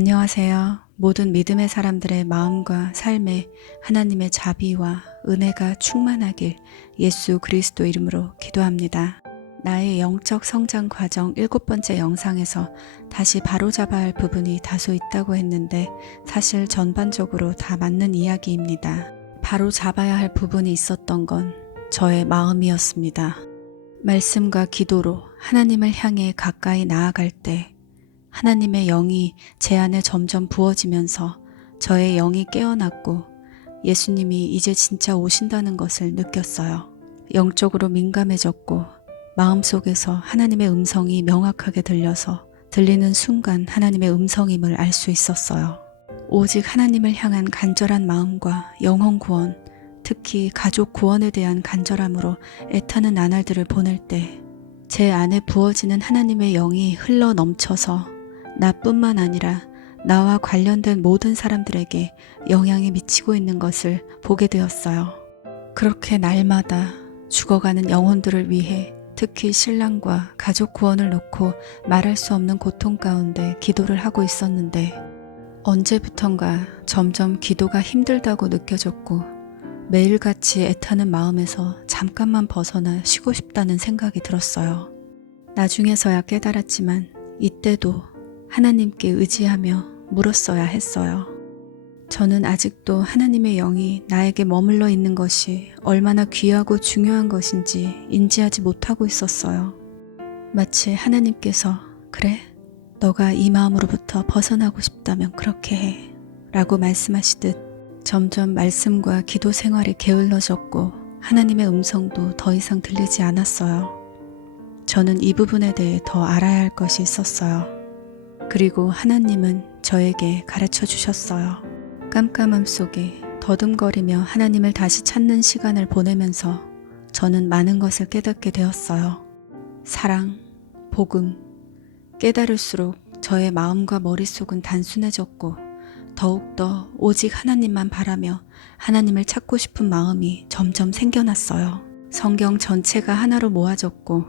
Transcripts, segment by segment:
안녕하세요. 모든 믿음의 사람들의 마음과 삶에 하나님의 자비와 은혜가 충만하길 예수 그리스도 이름으로 기도합니다. 나의 영적 성장 과정 7번째 영상에서 다시 바로잡아야 할 부분이 다소 있다고 했는데 사실 전반적으로 다 맞는 이야기입니다. 바로잡아야 할 부분이 있었던 건 저의 마음이었습니다. 말씀과 기도로 하나님을 향해 가까이 나아갈 때 하나님의 영이 제 안에 점점 부어지면서 저의 영이 깨어났고 예수님이 이제 진짜 오신다는 것을 느꼈어요. 영적으로 민감해졌고 마음속에서 하나님의 음성이 명확하게 들려서 들리는 순간 하나님의 음성임을 알 수 있었어요. 오직 하나님을 향한 간절한 마음과 영혼 구원, 특히 가족 구원에 대한 간절함으로 애타는 나날들을 보낼 때 제 안에 부어지는 하나님의 영이 흘러 넘쳐서 나뿐만 아니라 나와 관련된 모든 사람들에게 영향이 미치고 있는 것을 보게 되었어요. 그렇게 날마다 죽어가는 영혼들을 위해 특히 신랑과 가족 구원을 놓고 말할 수 없는 고통 가운데 기도를 하고 있었는데 언제부턴가 점점 기도가 힘들다고 느껴졌고 매일같이 애타는 마음에서 잠깐만 벗어나 쉬고 싶다는 생각이 들었어요. 나중에서야 깨달았지만 이때도 하나님께 의지하며 물었어야 했어요. 저는 아직도 하나님의 영이 나에게 머물러 있는 것이 얼마나 귀하고 중요한 것인지 인지하지 못하고 있었어요. 마치 하나님께서 그래, 너가 이 마음으로부터 벗어나고 싶다면 그렇게 해 라고 말씀하시듯 점점 말씀과 기도 생활이 게을러졌고 하나님의 음성도 더 이상 들리지 않았어요. 저는 이 부분에 대해 더 알아야 할 것이 있었어요. 그리고 하나님은 저에게 가르쳐 주셨어요. 깜깜함 속에 더듬거리며 하나님을 다시 찾는 시간을 보내면서 저는 많은 것을 깨닫게 되었어요. 사랑, 복음, 깨달을수록 저의 마음과 머릿속은 단순해졌고 더욱더 오직 하나님만 바라며 하나님을 찾고 싶은 마음이 점점 생겨났어요. 성경 전체가 하나로 모아졌고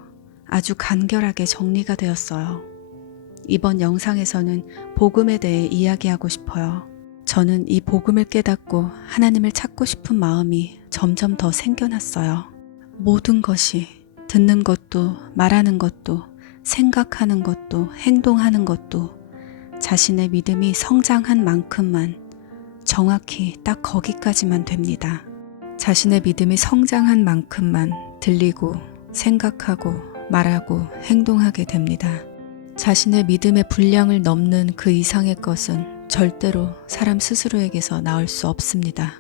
아주 간결하게 정리가 되었어요. 이번 영상에서는 복음에 대해 이야기하고 싶어요. 저는 이 복음을 깨닫고 하나님을 찾고 싶은 마음이 점점 더 생겨났어요. 모든 것이 듣는 것도 말하는 것도 생각하는 것도 행동하는 것도 자신의 믿음이 성장한 만큼만 정확히 딱 거기까지만 됩니다. 자신의 믿음이 성장한 만큼만 들리고 생각하고 말하고 행동하게 됩니다. 자신의 믿음의 분량을 넘는 그 이상의 것은 절대로 사람 스스로에게서 나올 수 없습니다.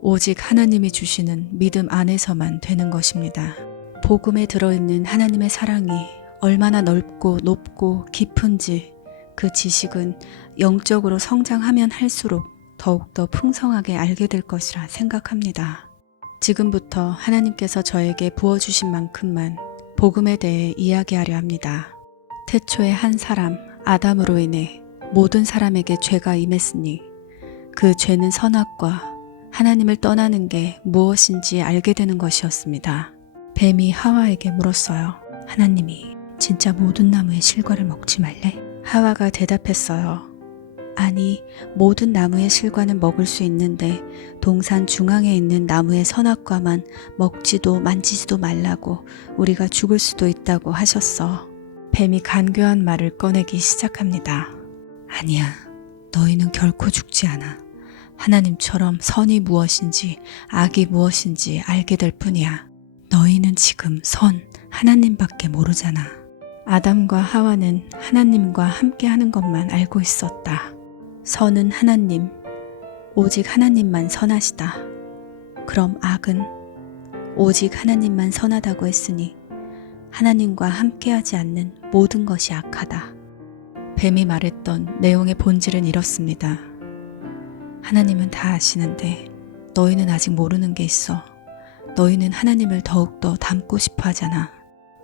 오직 하나님이 주시는 믿음 안에서만 되는 것입니다. 복음에 들어있는 하나님의 사랑이 얼마나 넓고 높고 깊은지 그 지식은 영적으로 성장하면 할수록 더욱더 풍성하게 알게 될 것이라 생각합니다. 지금부터 하나님께서 저에게 부어주신 만큼만 복음에 대해 이야기하려 합니다. 태초에 한 사람 아담으로 인해 모든 사람에게 죄가 임했으니 그 죄는 선악과 하나님을 떠나는 게 무엇인지 알게 되는 것이었습니다. 뱀이 하와에게 물었어요. 하나님이 진짜 모든 나무의 실과를 먹지 말래? 하와가 대답했어요. 아니, 모든 나무의 실과는 먹을 수 있는데 동산 중앙에 있는 나무의 선악과만 먹지도 만지지도 말라고 우리가 죽을 수도 있다고 하셨어. 뱀이 간교한 말을 꺼내기 시작합니다. 아니야, 너희는 결코 죽지 않아. 하나님처럼 선이 무엇인지 악이 무엇인지 알게 될 뿐이야. 너희는 지금 선 하나님밖에 모르잖아. 아담과 하와는 하나님과 함께 하는 것만 알고 있었다. 선은 하나님, 오직 하나님만 선하시다. 그럼 악은 오직 하나님만 선하다고 했으니 하나님과 함께하지 않는 모든 것이 악하다. 뱀이 말했던 내용의 본질은 이렇습니다. 하나님은 다 아시는데 너희는 아직 모르는 게 있어. 너희는 하나님을 더욱더 닮고 싶어 하잖아.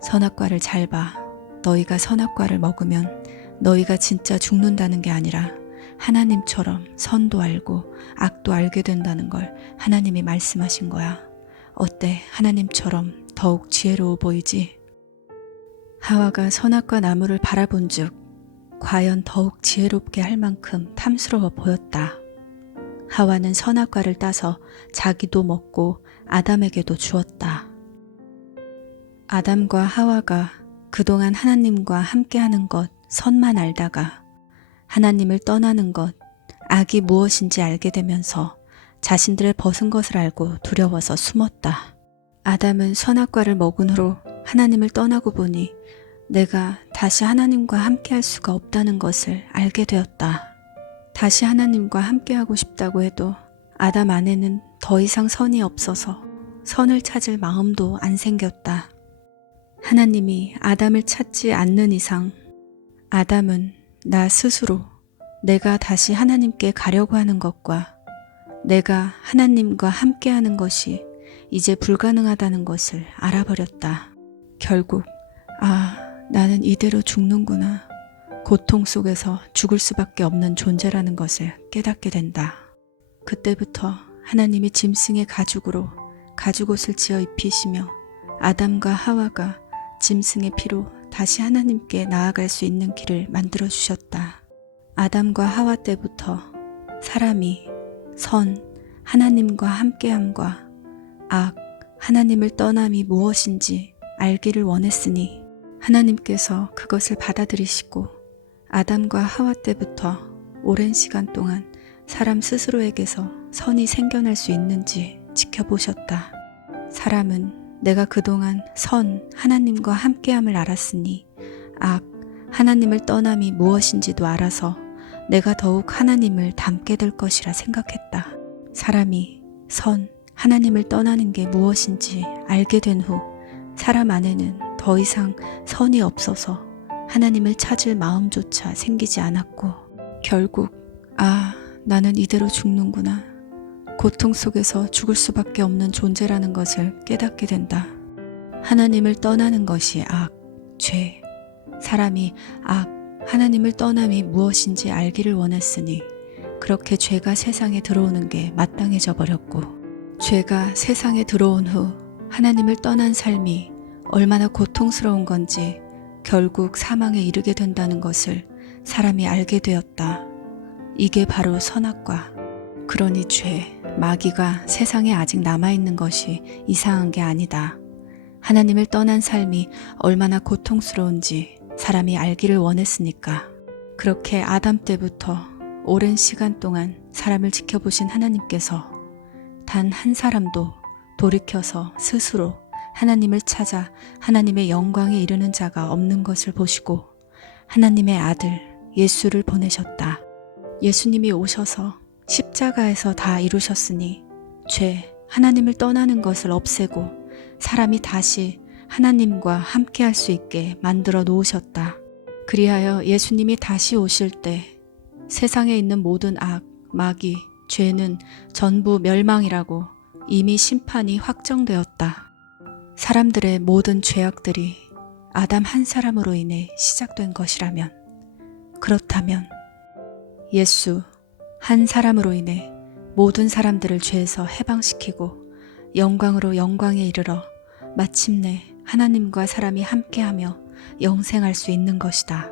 선악과를 잘 봐. 너희가 선악과를 먹으면 너희가 진짜 죽는다는 게 아니라 하나님처럼 선도 알고 악도 알게 된다는 걸 하나님이 말씀하신 거야. 어때? 하나님처럼 더욱 지혜로워 보이지? 하와가 선악과 나무를 바라본 즉 과연 더욱 지혜롭게 할 만큼 탐스러워 보였다. 하와는 선악과를 따서 자기도 먹고 아담에게도 주었다. 아담과 하와가 그동안 하나님과 함께하는 것 선만 알다가 하나님을 떠나는 것, 악이 무엇인지 알게 되면서 자신들의 벗은 것을 알고 두려워서 숨었다. 아담은 선악과를 먹은 후로 하나님을 떠나고 보니 내가 다시 하나님과 함께할 수가 없다는 것을 알게 되었다. 다시 하나님과 함께하고 싶다고 해도 아담 안에는 더 이상 선이 없어서 선을 찾을 마음도 안 생겼다. 하나님이 아담을 찾지 않는 이상 아담은 나 스스로 내가 다시 하나님께 가려고 하는 것과 내가 하나님과 함께하는 것이 이제 불가능하다는 것을 알아버렸다. 결국 나는 이대로 죽는구나. 고통 속에서 죽을 수밖에 없는 존재라는 것을 깨닫게 된다. 그때부터 하나님이 짐승의 가죽으로 가죽옷을 지어 입히시며 아담과 하와가 짐승의 피로 다시 하나님께 나아갈 수 있는 길을 만들어 주셨다. 아담과 하와 때부터 사람이 선, 하나님과 함께함과 악, 하나님을 떠남이 무엇인지 알기를 원했으니 하나님께서 그것을 받아들이시고 아담과 하와 때부터 오랜 시간 동안 사람 스스로에게서 선이 생겨날 수 있는지 지켜보셨다. 사람은 내가 그동안 선, 하나님과 함께함을 알았으니 악, 하나님을 떠남이 무엇인지도 알아서 내가 더욱 하나님을 닮게 될 것이라 생각했다. 사람이 선, 하나님을 떠나는 게 무엇인지 알게 된 후 사람 안에는 더 이상 선이 없어서 하나님을 찾을 마음조차 생기지 않았고 결국 나는 이대로 죽는구나. 고통 속에서 죽을 수밖에 없는 존재라는 것을 깨닫게 된다. 하나님을 떠나는 것이 악, 죄. 사람이 악, 하나님을 떠남이 무엇인지 알기를 원했으니 그렇게 죄가 세상에 들어오는 게 마땅해져 버렸고 죄가 세상에 들어온 후 하나님을 떠난 삶이 얼마나 고통스러운 건지 결국 사망에 이르게 된다는 것을 사람이 알게 되었다. 이게 바로 선악과. 그러니 죄, 마귀가 세상에 아직 남아있는 것이 이상한 게 아니다. 하나님을 떠난 삶이 얼마나 고통스러운지 사람이 알기를 원했으니까. 그렇게 아담 때부터 오랜 시간 동안 사람을 지켜보신 하나님께서 단 한 사람도 돌이켜서 스스로 하나님을 찾아 하나님의 영광에 이르는 자가 없는 것을 보시고 하나님의 아들 예수를 보내셨다. 예수님이 오셔서 십자가에서 다 이루셨으니 죄, 하나님을 떠나는 것을 없애고 사람이 다시 하나님과 함께할 수 있게 만들어 놓으셨다. 그리하여 예수님이 다시 오실 때 세상에 있는 모든 악, 마귀, 죄는 전부 멸망이라고 이미 심판이 확정되었다. 사람들의 모든 죄악들이 아담 한 사람으로 인해 시작된 것이라면 그렇다면 예수 한 사람으로 인해 모든 사람들을 죄에서 해방시키고 영광으로 영광에 이르러 마침내 하나님과 사람이 함께하며 영생할 수 있는 것이다.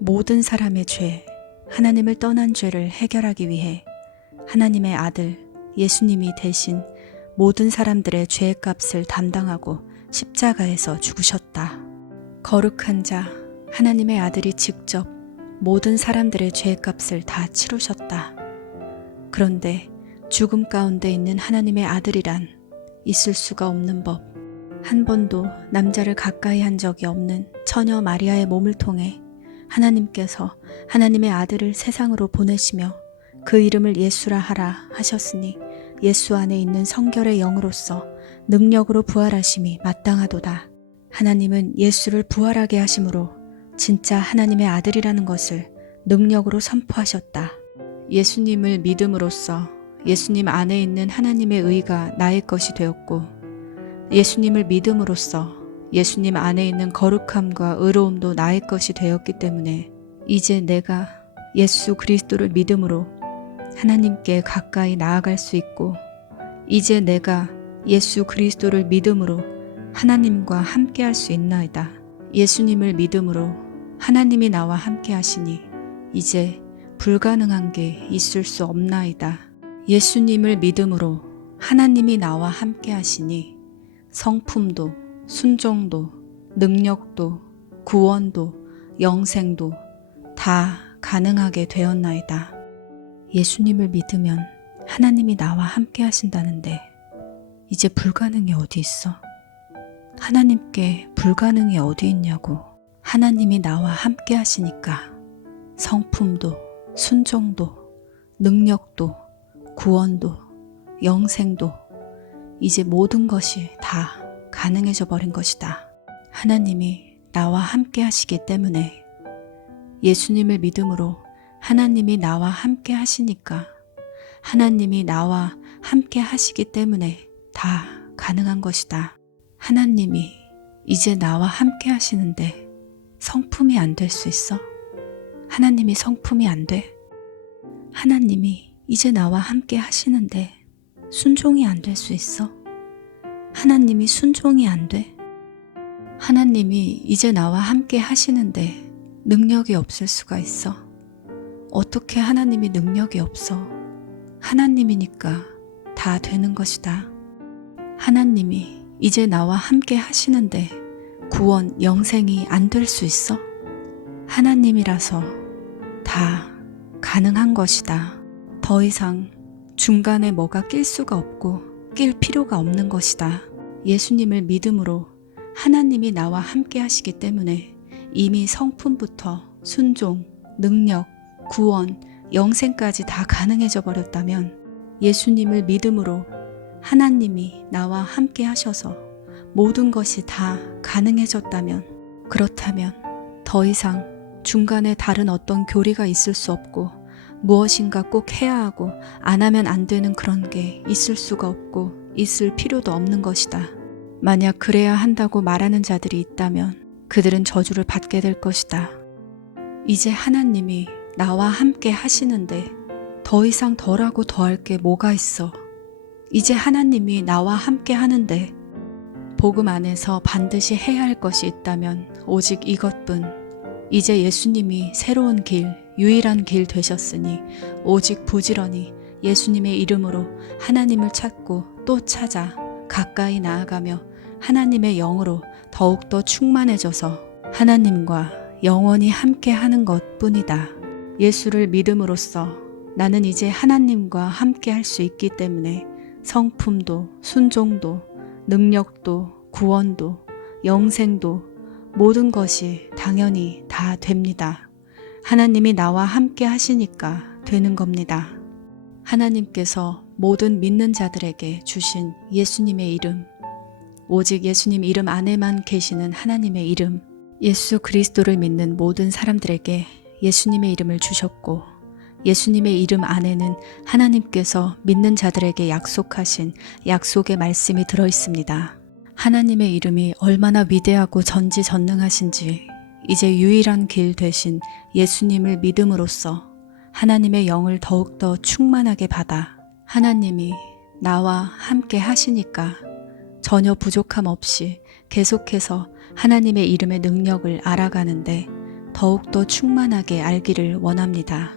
모든 사람의 죄, 하나님을 떠난 죄를 해결하기 위해 하나님의 아들 예수님이 대신 모든 사람들의 죄의 값을 담당하고 십자가에서 죽으셨다. 거룩한 자 하나님의 아들이 직접 모든 사람들의 죄의 값을 다 치르셨다. 그런데 죽음 가운데 있는 하나님의 아들이란 있을 수가 없는 법. 한 번도 남자를 가까이 한 적이 없는 처녀 마리아의 몸을 통해 하나님께서 하나님의 아들을 세상으로 보내시며 그 이름을 예수라 하라 하셨으니 예수 안에 있는 성결의 영으로서 능력으로 부활하심이 마땅하도다. 하나님은 예수를 부활하게 하심으로 진짜 하나님의 아들이라는 것을 능력으로 선포하셨다. 예수님을 믿음으로써 예수님 안에 있는 하나님의 의가 나의 것이 되었고 예수님을 믿음으로써 예수님 안에 있는 거룩함과 의로움도 나의 것이 되었기 때문에 이제 내가 예수 그리스도를 믿음으로 하나님께 가까이 나아갈 수 있고 이제 내가 예수 그리스도를 믿음으로 하나님과 함께 할 수 있나이다. 예수님을 믿음으로 하나님이 나와 함께 하시니 이제 불가능한 게 있을 수 없나이다. 예수님을 믿음으로 하나님이 나와 함께 하시니 성품도, 순종도, 능력도, 구원도, 영생도 다 가능하게 되었나이다. 예수님을 믿으면 하나님이 나와 함께 하신다는데 이제 불가능이 어디 있어? 하나님께 불가능이 어디 있냐고. 하나님이 나와 함께 하시니까 성품도, 순종도, 능력도, 구원도, 영생도 이제 모든 것이 다 가능해져 버린 것이다. 하나님이 나와 함께 하시기 때문에 예수님을 믿음으로 하나님이 나와 함께 하시니까 하나님이 나와 함께 하시기 때문에 다 가능한 것이다. 하나님이 이제 나와 함께 하시는데 성품이 안 될 수 있어? 하나님이 성품이 안 돼? 하나님이 이제 나와 함께 하시는데 순종이 안 될 수 있어? 하나님이 순종이 안 돼? 하나님이 이제 나와 함께 하시는데 능력이 없을 수가 있어? 어떻게 하나님이 능력이 없어? 하나님이니까 다 되는 것이다. 하나님이 이제 나와 함께 하시는데 구원, 영생이 안 될 수 있어? 하나님이라서 다 가능한 것이다. 더 이상 중간에 뭐가 낄 수가 없고 낄 필요가 없는 것이다. 예수님을 믿음으로 하나님이 나와 함께 하시기 때문에 이미 성품부터 순종, 능력, 구원, 영생까지 다 가능해져 버렸다면 예수님을 믿음으로 하나님이 나와 함께 하셔서 모든 것이 다 가능해졌다면 그렇다면 더 이상 중간에 다른 어떤 교리가 있을 수 없고 무엇인가 꼭 해야 하고 안 하면 안 되는 그런 게 있을 수가 없고 있을 필요도 없는 것이다. 만약 그래야 한다고 말하는 자들이 있다면 그들은 저주를 받게 될 것이다. 이제 하나님이 나와 함께 하시는데 더 이상 덜하고 더할 게 뭐가 있어? 이제 하나님이 나와 함께 하는데 복음 안에서 반드시 해야 할 것이 있다면 오직 이것뿐. 이제 예수님이 새로운 길, 유일한 길 되셨으니 오직 부지런히 예수님의 이름으로 하나님을 찾고 또 찾아 가까이 나아가며 하나님의 영으로 더욱더 충만해져서 하나님과 영원히 함께하는 것뿐이다. 예수를 믿음으로써 나는 이제 하나님과 함께 할 수 있기 때문에 성품도, 순종도, 능력도, 구원도, 영생도 모든 것이 당연히 다 됩니다. 하나님이 나와 함께 하시니까 되는 겁니다. 하나님께서 모든 믿는 자들에게 주신 예수님의 이름, 오직 예수님 이름 안에만 계시는 하나님의 이름, 예수 그리스도를 믿는 모든 사람들에게 예수님의 이름을 주셨고 예수님의 이름 안에는 하나님께서 믿는 자들에게 약속하신 약속의 말씀이 들어 있습니다. 하나님의 이름이 얼마나 위대하고 전지전능하신지 이제 유일한 길 되신 예수님을 믿음으로써 하나님의 영을 더욱더 충만하게 받아 하나님이 나와 함께 하시니까 전혀 부족함 없이 계속해서 하나님의 이름의 능력을 알아가는데 더욱더 충만하게 알기를 원합니다.